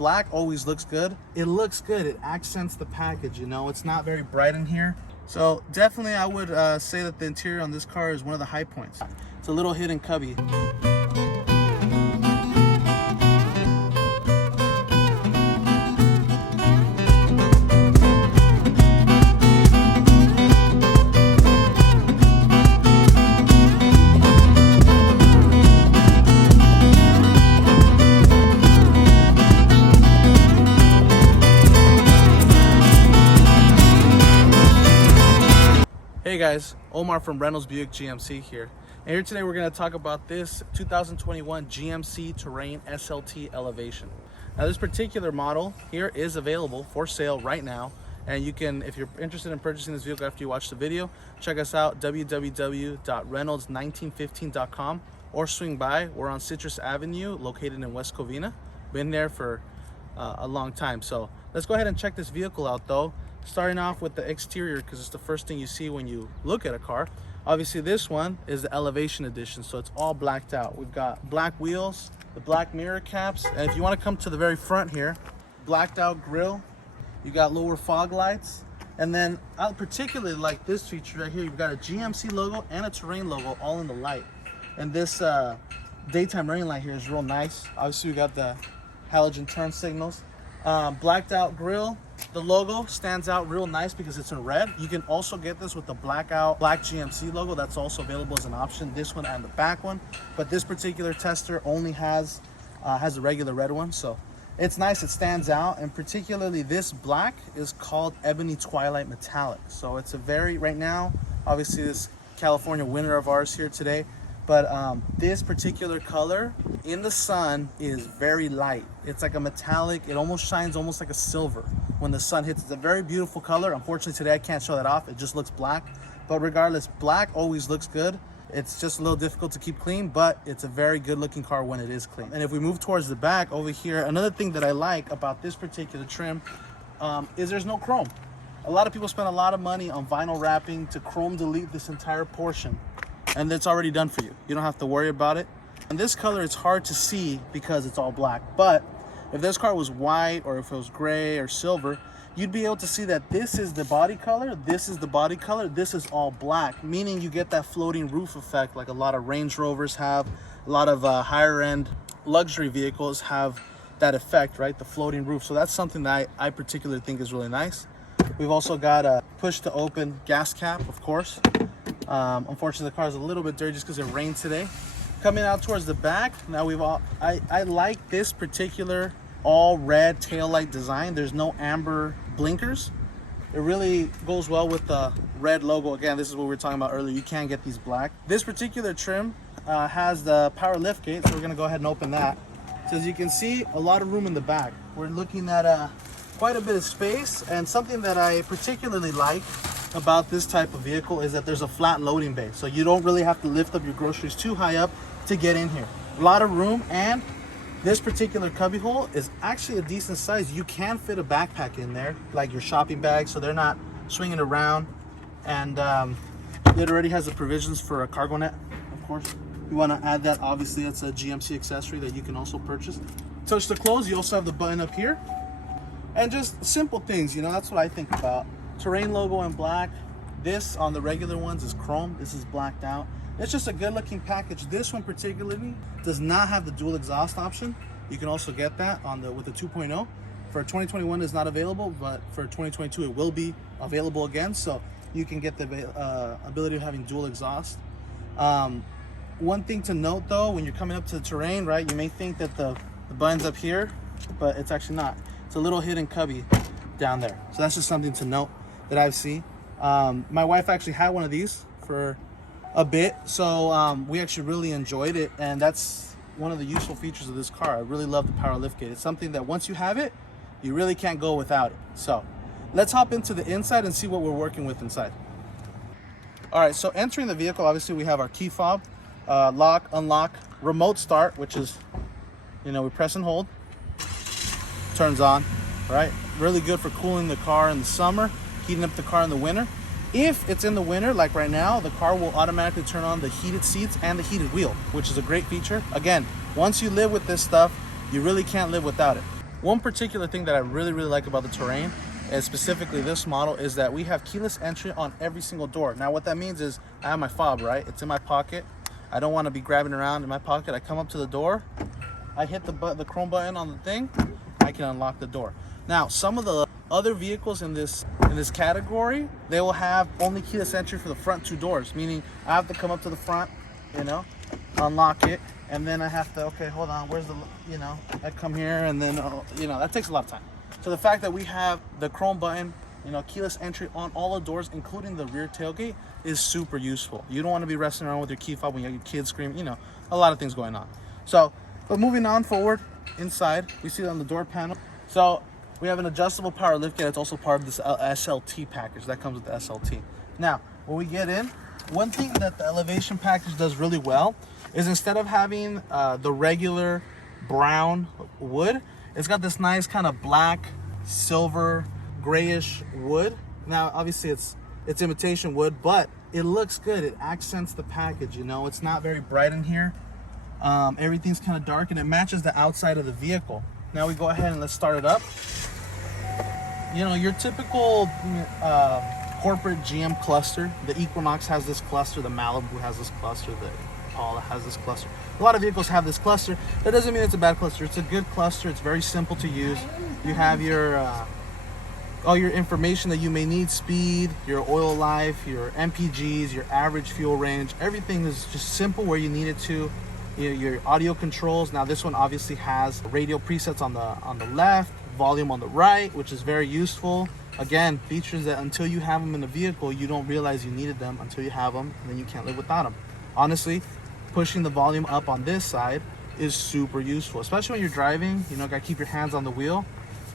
black always looks good. It looks good. It accents the package, you know. It's not very bright in here. So definitely I would say that the interior on this car is one of the high points. It's a little hidden cubby. Hey guys, Omar from Reynolds Buick GMC here. And here today we're going to talk about this 2021 GMC Terrain SLT Elevation. Now this particular model here is available for sale right now. And you can, if you're interested in purchasing this vehicle after you watch the video, check us out www.reynolds1915.com or swing by. We're on Citrus Avenue located in West Covina. Been there for a long time. So let's go ahead and check this vehicle out though. Starting off with the exterior, because it's the first thing you see when you look at a car. Obviously this one is the Elevation edition, so it's all blacked out. We've got black wheels, the black mirror caps, and if you want to come to the very front here, blacked out grille. You got lower fog lights, and then I particularly like this feature right here. You've got a GMC logo and a Terrain logo all in the light, and this daytime running light here is real nice. Obviously we got the halogen turn signals, blacked out grille. The logo stands out real nice because it's in red. You can also get this with the black GMC logo. That's also available as an option, this one and the back one. But this particular tester only has a regular red one, so it's nice. It stands out, and particularly this black is called Ebony Twilight Metallic. So it's a very, right now, obviously this California winter of ours here today, but this particular color in the sun is very light. It's like a metallic. It almost shines almost like a silver when the sun hits. It's a very beautiful color. Unfortunately today I can't show that off. It just looks black, but regardless, black always looks good. It's just a little difficult to keep clean, but it's a very good looking car when it is clean. And if we move towards the back over here, another thing that I like about this particular trim is there's no chrome. A lot of people spend a lot of money on vinyl wrapping to chrome delete this entire portion, and it's already done for you. You don't have to worry about it. And this color, it's hard to see because it's all black, but if this car was white or if it was gray or silver, you'd be able to see that this is the body color, this is the body color, this is all black, meaning you get that floating roof effect like a lot of Range Rovers have, a lot of higher end luxury vehicles have that effect, right? The floating roof. So that's something that I particularly think is really nice. We've also got a push to open gas cap, of course. Unfortunately the car is a little bit dirty just because it rained today. Coming out towards the back, now I like this particular all red taillight design. There's no amber blinkers. It really goes well with the red logo. Again, this is what we were talking about earlier. You can't get these black. This particular trim has the power lift gate, so we're gonna go ahead and open that. So as you can see, a lot of room in the back. We're looking at quite a bit of space, and something that I particularly like about this type of vehicle is that there's a flat loading bay, so you don't really have to lift up your groceries too high up to get in here. A lot of room, and this particular cubby hole is actually a decent size. You can fit a backpack in there, like your shopping bag, so they're not swinging around. And it already has the provisions for a cargo net, of course. You want to add that, obviously that's a GMC accessory that you can also purchase. Touch to close, you also have the button up here. And just simple things, you know, that's what I think about. Terrain logo in black. This on the regular ones is chrome. This is blacked out. It's just a good looking package. This one particularly does not have the dual exhaust option. You can also get that on with the 2.0. For 2021 is not available, but for 2022 it will be available again. So you can get the ability of having dual exhaust. One thing to note though, when you're coming up to the Terrain, right, you may think that the button's up here, but it's actually not. It's a little hidden cubby down there. So that's just something to note that I've seen. My wife actually had one of these for a bit, so we actually really enjoyed it, and that's one of the useful features of this car. I really love the power liftgate. It's something that once you have it, you really can't go without it. So let's hop into the inside and see what we're working with inside. All right, so entering the vehicle, obviously we have our key fob, lock, unlock, remote start, which is, you know, we press and hold, turns on, right? Really good for cooling the car in the summer, heating up the car in the winter. If it's in the winter, like right now, the car will automatically turn on the heated seats and the heated wheel, which is a great feature. Again, once you live with this stuff, you really can't live without it. One particular thing that I really like about the Terrain, and specifically this model, is that we have keyless entry on every single door. Now what that means is I have my fob, right? It's in my pocket. I don't want to be grabbing around in my pocket. I come up to the door, I hit the chrome button on the thing, I can unlock the door. Now some of the other vehicles in this category, they will have only keyless entry for the front 2 doors, meaning I have to come up to the front, you know, unlock it, and then I have to, okay, hold on, where's the, you know, I come here, and then, you know, that takes a lot of time. So the fact that we have the chrome button, you know, keyless entry on all the doors, including the rear tailgate, is super useful. You don't want to be wrestling around with your key fob when you have your kids screaming, you know, a lot of things going on. So, but moving on forward, inside, we see it on the door panel. So we have an adjustable power liftgate. It's also part of this SLT package that comes with the SLT. Now, when we get in, one thing that the Elevation package does really well is instead of having the regular brown wood, it's got this nice kind of black, silver, grayish wood. Now, obviously it's imitation wood, but it looks good. It accents the package, you know. It's not very bright in here. Everything's kind of dark, and it matches the outside of the vehicle. Now we go ahead and let's start it up. You know, your typical corporate GM cluster. The Equinox has this cluster, the Malibu has this cluster, the Impala has this cluster. A lot of vehicles have this cluster. That doesn't mean it's a bad cluster. It's a good cluster. It's very simple to use. You have your all your information that you may need: speed, your oil life, your MPGs, your average fuel range. Everything is just simple where you need it to. Your audio controls. Now this one obviously has radio presets on the left, volume on the right, which is very useful. Again, features that until you have them in the vehicle, you don't realize you needed them until you have them, and then you can't live without them. Honestly, pushing the volume up on this side is super useful, especially when you're driving. You know, gotta keep your hands on the wheel.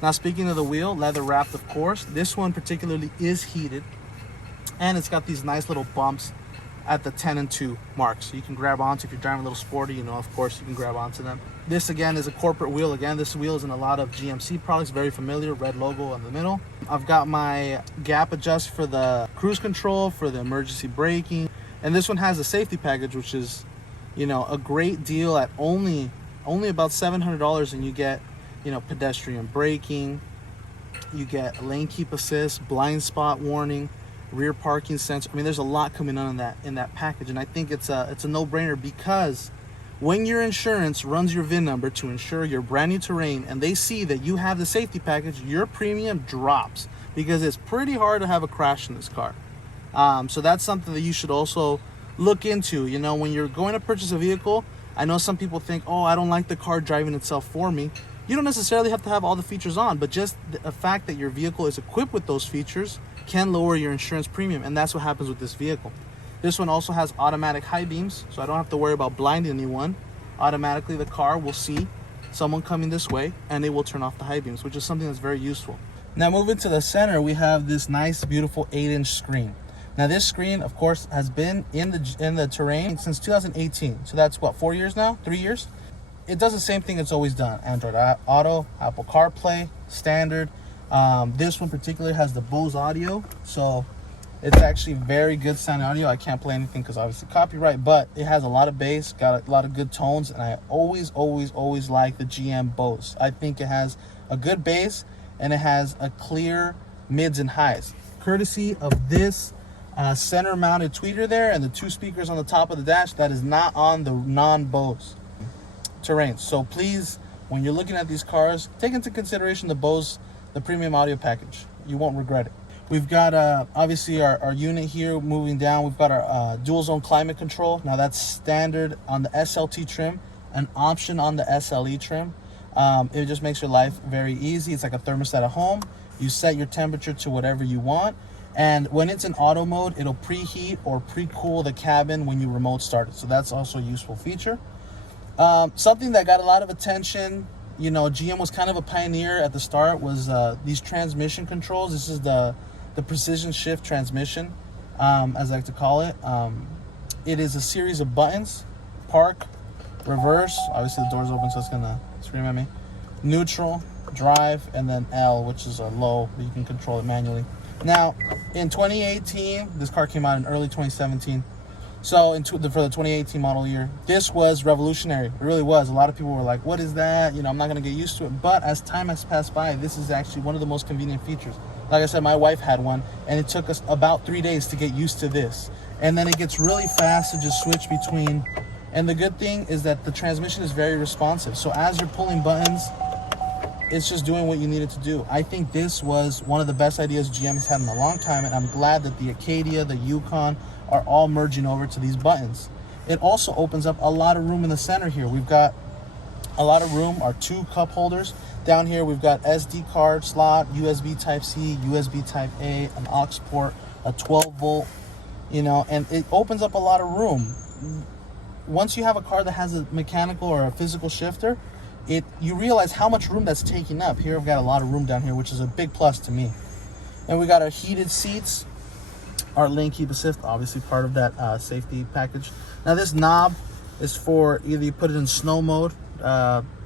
Now, speaking of the wheel, leather wrapped, of course. This one particularly is heated, and it's got these nice little bumps at the 10 and 2 marks. So you can grab onto, if you're driving a little sporty, you know, of course you can grab onto them. This again is a corporate wheel. Again, this wheel is in a lot of GMC products, very familiar, red logo in the middle. I've got my gap adjust for the cruise control, for the emergency braking, and this one has a safety package, which is, you know, a great deal at only about $700, and you get, you know, pedestrian braking, you get lane keep assist, blind spot warning, rear parking sensor. I mean, there's a lot coming on in that package, and I think it's a no-brainer, because when your insurance runs your VIN number to insure your brand new Terrain, and they see that you have the safety package, your premium drops, because it's pretty hard to have a crash in this car. So that's something that you should also look into. You know, when you're going to purchase a vehicle, I know some people think, oh, I don't like the car driving itself for me. You don't necessarily have to have all the features on, but just the fact that your vehicle is equipped with those features can lower your insurance premium, and that's what happens with this vehicle. This one also has automatic high beams, so I don't have to worry about blinding anyone. Automatically, the car will see someone coming this way, and it will turn off the high beams, which is something that's very useful. Now, moving to the center, we have this nice, beautiful 8-inch screen. Now, this screen, of course, has been in the Terrain since 2018. So that's what, 4 years now? 3 years? It does the same thing it's always done. Android Auto, Apple CarPlay, standard. This one particularly has the Bose audio, so it's actually very good sounding audio. I can't play anything because obviously copyright, but it has a lot of bass, got a lot of good tones, and I always like the GM Bose. I think it has a good bass, and it has a clear mids and highs, courtesy of this center mounted tweeter there and the 2 speakers on the top of the dash. That is not on the non-Bose Terrain. So please, when you're looking at these cars, take into consideration the Bose, the premium audio package. You won't regret it. We've got obviously our unit here. Moving down, we've got our dual zone climate control. Now that's standard on the SLT trim, an option on the SLE trim. It just makes your life very easy. It's like a thermostat at home. You set your temperature to whatever you want, and when it's in auto mode, it'll preheat or pre-cool the cabin when you remote start it. So that's also a useful feature. Something that got a lot of attention, you know, GM was kind of a pioneer at the start, was these transmission controls. This is the precision shift transmission, as I like to call it. It is a series of buttons: park, reverse, obviously the door's open so it's gonna scream at me, neutral, drive, and then L, which is a low, but you can control it manually. Now, in 2018, this car came out in early 2017. So for the 2018 model year, this was revolutionary. It really was. A lot of people were like, what is that? You know, I'm not going to get used to it. But as time has passed by, this is actually one of the most convenient features. Like I said, my wife had one, and it took us about 3 days to get used to this. And then it gets really fast to just switch between. And the good thing is that the transmission is very responsive. So as you're pulling buttons, it's just doing what you need it to do. I think this was one of the best ideas GM has had in a long time, and I'm glad that the Acadia, the Yukon are all merging over to these buttons. It also opens up a lot of room in the center here. We've got a lot of room, our 2 cup holders. Down here we've got SD card slot, USB Type-C, USB Type-A, an aux port, a 12 volt, you know, and it opens up a lot of room. Once you have a car that has a mechanical or a physical shifter, you realize how much room that's taking up. Here I've got a lot of room down here, which is a big plus to me. And we got our heated seats, our lane keep assist, obviously part of that safety package. Now this knob is for either you put it in snow mode,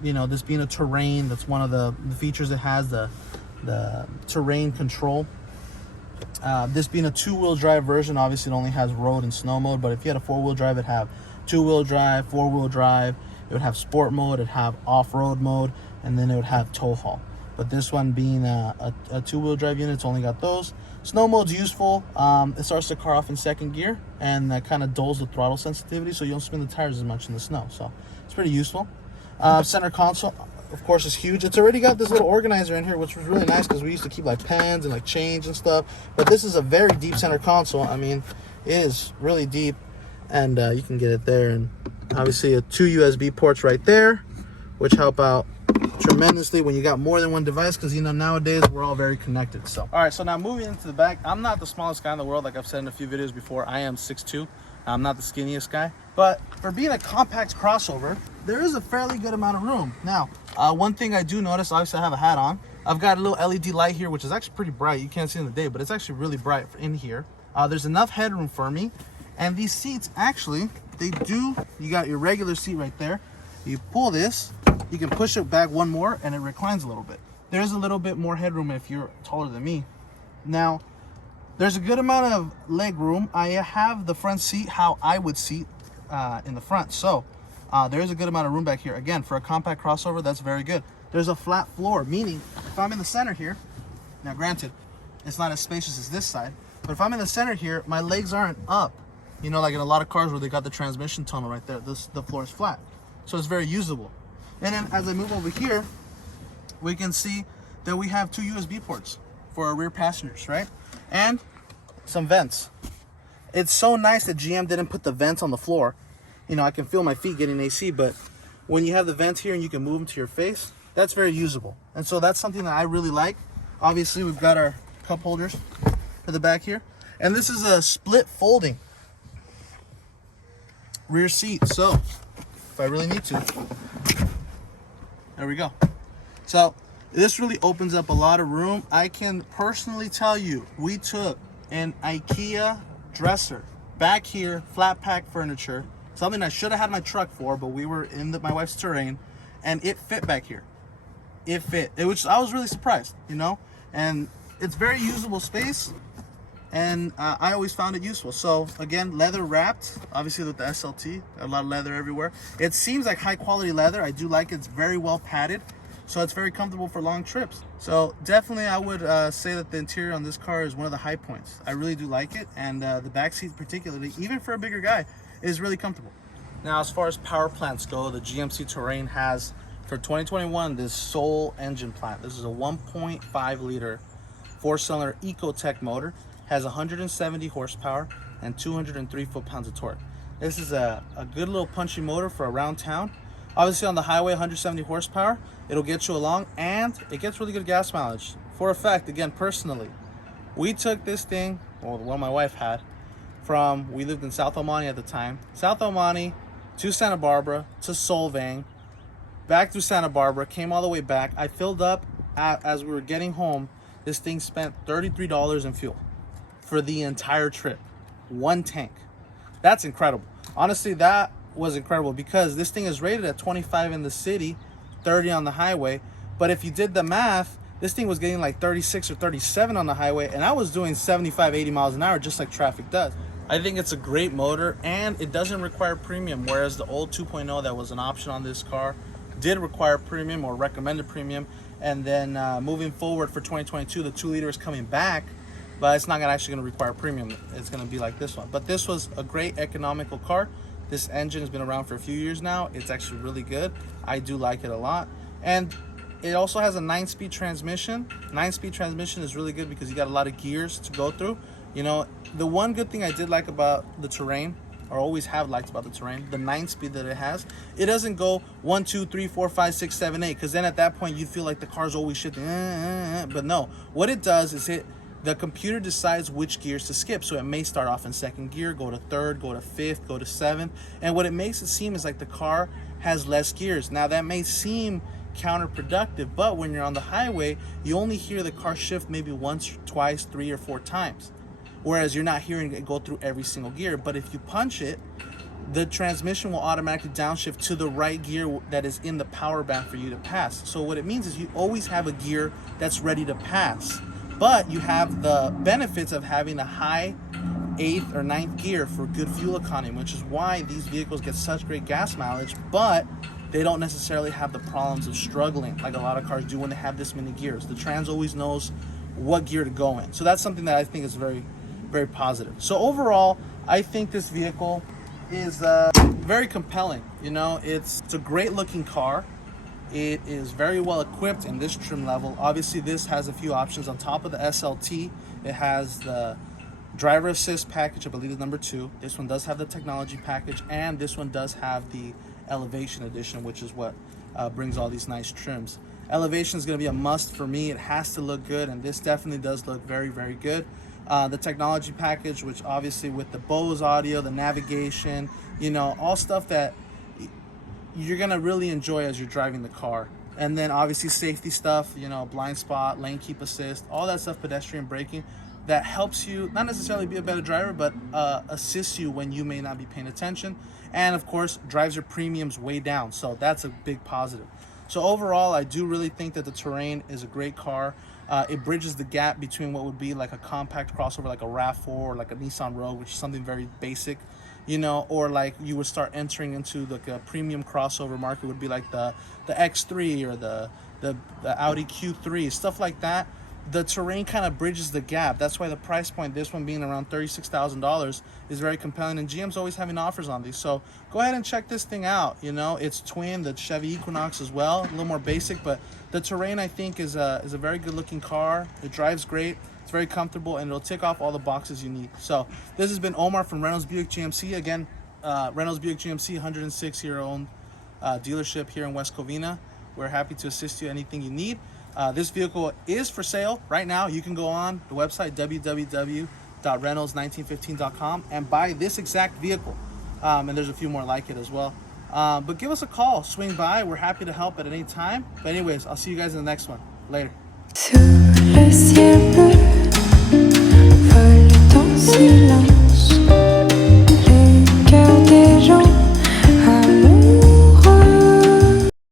you know, this being a terrain, that's one of the features it has, the terrain control. This being a 2-wheel drive version, obviously it only has road and snow mode, but if you had a 4-wheel drive, it'd have 2-wheel drive, 4-wheel drive, it would have sport mode, it'd have off-road mode, and then it would have tow haul. But this one being a 2-wheel drive unit, it's only got those. Snow mode's useful. It starts the car off in 2nd gear, and that kind of dulls the throttle sensitivity, so you don't spin the tires as much in the snow. So it's pretty useful. Center console, of course, is huge. It's already got this little organizer in here, which was really nice because we used to keep like pens and like change and stuff. But this is a very deep center console. I mean, it is really deep, and you can get it there. And obviously 2 USB ports right there, which help out tremendously when you got more than one device, because you know nowadays we're all very connected. So all right, so now moving into the back, I'm not the smallest guy in the world, like I've said in a few videos before. I am 6'2". I'm not the skinniest guy, but for being a compact crossover, there is a fairly good amount of room. Now one thing I do notice, obviously I have a hat on, I've got a little LED light here, which is actually pretty bright. You can't see in the day, but it's actually really bright in here. There's enough headroom for me, and these seats actually, you got your regular seat right there. You pull this, you can push it back one more, and it reclines a little bit. There's a little bit more headroom if you're taller than me. Now, there's a good amount of leg room. I have the front seat how I would seat in the front. So there's a good amount of room back here. Again, for a compact crossover, that's very good. There's a flat floor, meaning if I'm in the center here, now granted, it's not as spacious as this side, but if I'm in the center here, my legs aren't up. You know, like in a lot of cars where they got the transmission tunnel right there, the floor is flat. So it's very usable. And then as I move over here, we can see that we have 2 USB ports for our rear passengers, right? And some vents. It's so nice that GM didn't put the vents on the floor. You know, I can feel my feet getting AC, but when you have the vents here and you can move them to your face, that's very usable. And so that's something that I really like. Obviously, we've got our cup holders for the back here. And this is a split folding rear seat. So if I really need to, there we go. So this really opens up a lot of room. I can personally tell you, we took an IKEA dresser back here, flat pack furniture, something I should have had my truck for, but we were in my wife's terrain, and it fit back here. It fit, which I was really surprised, you know, and it's very usable space, and I always found it useful. So again, leather wrapped, obviously with the SLT, a lot of leather everywhere. It seems like high quality leather. I do like it. It's very well padded, so it's very comfortable for long trips. So definitely I would say that the interior on this car is one of the high points. I really do like it, and the back seat particularly, even for a bigger guy, is really comfortable. Now as far as power plants go, the GMC Terrain has, for 2021, this sole engine plant. This is a 1.5 liter 4-cylinder Ecotec motor, has 170 horsepower and 203 foot-pounds of torque. This is a good little punchy motor for around town. Obviously on the highway, 170 horsepower, it'll get you along, and it gets really good gas mileage. For a fact, again, personally, we took this thing, well, the one my wife had, we lived in South El Monte at the time, South El Monte to Santa Barbara to Solvang, back through Santa Barbara, came all the way back. I filled up as we were getting home. This thing spent $33 in fuel for the entire trip. One tank. That's incredible. Honestly, that was incredible, because this thing is rated at 25 in the city, 30 on the highway. But if you did the math, this thing was getting like 36 or 37 on the highway, and I was doing 75, 80 miles an hour, just like traffic does. I think it's a great motor, and it doesn't require premium, whereas the old 2.0 that was an option on this car did require premium or recommended premium. And then moving forward for 2022, the 2-liter is coming back, but it's not actually going to require premium. It's going to be like this one. But this was a great economical car. This engine has been around for a few years now. It's actually really good. I do like it a lot. And it also has a 9-speed transmission. 9-speed transmission is really good because you got a lot of gears to go through. You know, the one good thing I did like about the Terrain, or always have liked about the Terrain, the 9-speed that it has, it doesn't go 1, 2, 3, 4, 5, 6, 7, 8, because then at that point you'd feel like the car's always shifting. But no, what it does is the computer decides which gears to skip. So it may start off in 2nd gear, go to 3rd, go to 5th, go to 7th, and what it makes it seem is like the car has less gears. Now that may seem counterproductive, but when you're on the highway, you only hear the car shift maybe once, twice, 3 or 4 times. Whereas you're not hearing it go through every single gear. But if you punch it, the transmission will automatically downshift to the right gear that is in the power band for you to pass. So what it means is you always have a gear that's ready to pass, but you have the benefits of having a high 8th or 9th gear for good fuel economy, which is why these vehicles get such great gas mileage, but they don't necessarily have the problems of struggling like a lot of cars do when they have this many gears. The trans always knows what gear to go in. So that's something that I think is very, very positive. So overall, I think this vehicle is very compelling. You know, it's a great looking car. It is very well equipped in this trim level. Obviously, this has a few options on top of the SLT. It has the driver assist package, I believe is number 2. This one does have the technology package, and this one does have the Elevation edition, which is what brings all these nice trims. Elevation is going to be a must for me. It has to look good, and this definitely does look very, very good. The technology package, which obviously with the Bose audio, the navigation, you know, all stuff that you're going to really enjoy as you're driving the car. And then obviously safety stuff, you know, blind spot, lane keep assist, all that stuff, pedestrian braking, that helps you not necessarily be a better driver, but assists you when you may not be paying attention. And of course, drives your premiums way down. So that's a big positive. So overall, I do really think that the Terrain is a great car. It bridges the gap between what would be like a compact crossover like a RAV4 or like a Nissan Rogue, which is something very basic, you know, or like you would start entering into like a premium crossover market would be like the X3 or the Audi Q3, stuff like that. The Terrain kind of bridges the gap. That's why the price point, this one being around $36,000, is very compelling, and GM's always having offers on these. So go ahead and check this thing out. You know, it's twin, the Chevy Equinox as well, a little more basic, but the Terrain I think is a very good looking car. It drives great, it's very comfortable, and it'll tick off all the boxes you need. So this has been Omar from Reynolds Buick GMC. Again, Reynolds Buick GMC, 106-year-old dealership here in West Covina. We're happy to assist you anything you need. This vehicle is for sale right now. You can go on the website www.reynolds1915.com and buy this exact vehicle, and there's a few more like it as well. But give us a call, swing by. We're happy to help at any time. But anyways, I'll see you guys in the next one. Later.